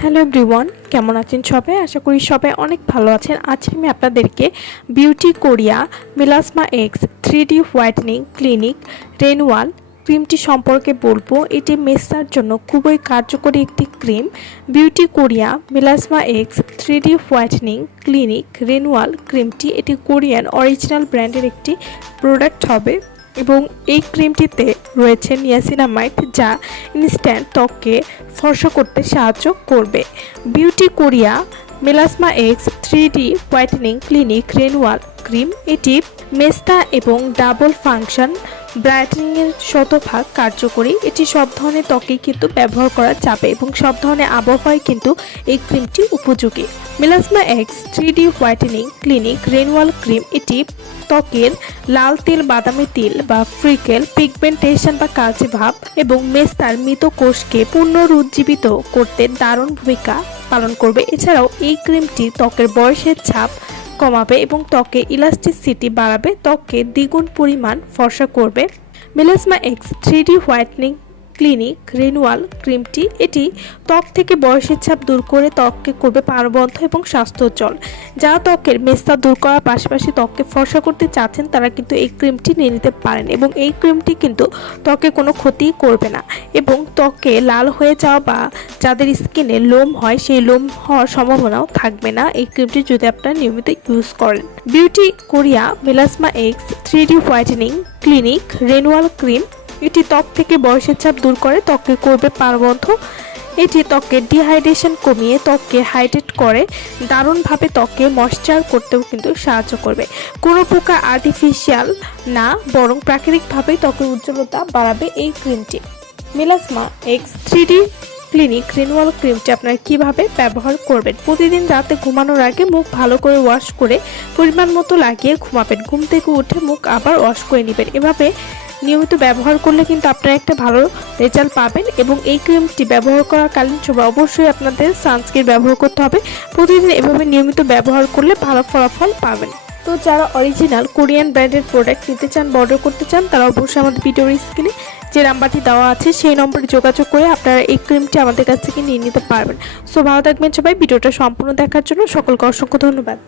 Hello everyone কেমন আছেন সবাই? আশা করি সবাই অনেক ভালো আছেন। আজকে আমি আপনাদেরকে beauty Korea melasma X three D whitening clinic renewal ক্রিমটি সম্পর্কে বলব। এটি মেসার জন্য খুবই কার্যকরী একটি cream beauty Korea melasma X three D whitening clinic renewal ক্রিমটি এটি কোরিয়ান অরিজিনাল ব্র্যান্ডের একটি প্রোডাক্ট হবে। এবং এই ক্রিমটিতে রয়েছে নিয়াসিনামাইড যা ইনস্ট্যান্ট ত্বককে ফর্সা করতে সাহায্য করবে। Beauty Korea melasma X three D whitening clinic renewal cream, এটি মেস্তা এবং ডাবল ফাংশন ব্রাইটেনিংয়ের শতভাগ কার্যকরী। এটি সব ধরনের ত্বকেই কিন্তু ব্যবহার করা যাবে এবং সব ধরনের আবহাওয়ায় কিন্তু এই ক্রিমটি উপযোগী। Melasma X three D whitening clinic renewal cream এটি ত্বকের লাল তেল, বাদামি তিল বা ফ্রিকেল, পিগমেন্টেশন বা কালচে ভাব এবং মেস্তার মৃত কোষকে পুনরুজ্জীবিত করতে দারুণ ভূমিকা পালন করবে। এছাড়াও এই ক্রিমটি ত্বকের বয়সের ছাপ কমাবে এবং ত্বকে ইলাস্টিসিটি বাড়াবে ত্বককে দ্বিগুণ পরিমাণ ফর্সা করবে। Melasma X three D whitening clinic, renewal ক্রিমটি এটি ত্বক থেকে বয়সের ছাপ দূর করে ত্বককে করবে পারবন্ধ এবং স্বাস্থ্যোজ্জ্বল। যারা ত্বকের মেস্তা দূর করার পাশাপাশি ত্বককে ফর্সা করতে চাচ্ছেন, তারা কিন্তু এই ক্রিমটি নিয়ে নিতে পারেন এবং এই ক্রিমটি কিন্তু ত্বকে কোনো ক্ষতি করবে না এবং ত্বকে লাল হয়ে যাওয়া বা যাদের স্কিনে লোম হয়, সেই লোম হওয়ার সম্ভাবনাও থাকবে না। এই ক্রিমটি যদি আপনারা নিয়মিত ইউজ করেন। Beauty Korea, melasma X three D whitening clinic, renewal cream এটি ত্বক থেকে বয়সের চাপ দূর করে, ত্বককে করবে পারবন্ধ এটি ত্বকের ডিহাইড্রেশন কমিয়ে ত্বককে হাইড্রেট করে, দারুণভাবে ত্বককে ময়শ্চার করতেও কিন্তু সাহায্য করবে। কোনো প্রকার আর্টিফিশিয়াল না, বরং প্রাকৃতিকভাবেই ত্বকের উজ্জ্বলতা বাড়াবে এই ক্রিমটি melasma X three clinic renewal ক্রিমটি আপনারা কীভাবে ব্যবহার করবেন? প্রতিদিন রাতে ঘুমানোর আগে মুখ ভালো করে ওয়াশ করে, পরিমাণ মতো লাগিয়ে ঘুমাবেন। ঘুম থেকে উঠে মুখ আবার ওয়াশ করে নেবেন। এভাবে নিয়মিত ব্যবহার করলে কিন্তু আপনারা একটা ভালো রেজাল্ট পাবেন এবং এই ক্রিমটি ব্যবহার করাকালীন সময় অবশ্যই আপনাদের সানস্ক্রিন ব্যবহার করতে হবে। প্রতিদিন এভাবে নিয়মিত ব্যবহার করলে ভালো ফলাফল পাবেন। তো যারা অরিজিনাল কোরিয়ান ব্র্যান্ডের প্রোডাক্ট নিতে চান অর্ডার করতে চান, তারা অবশ্যই আমাদের ভিডিওর স্ক্রিনে যে নাম্বারটি দেওয়া আছে, সেই নম্বরে যোগাযোগ করে আপনারা এই ক্রিমটি আমাদের কাছ থেকে নিয়ে নিতে পারবেন। সো ভালো থাকবেন সবাই, ভিডিওটা সম্পূর্ণ দেখার জন্য সকলকে অসংখ্য ধন্যবাদ।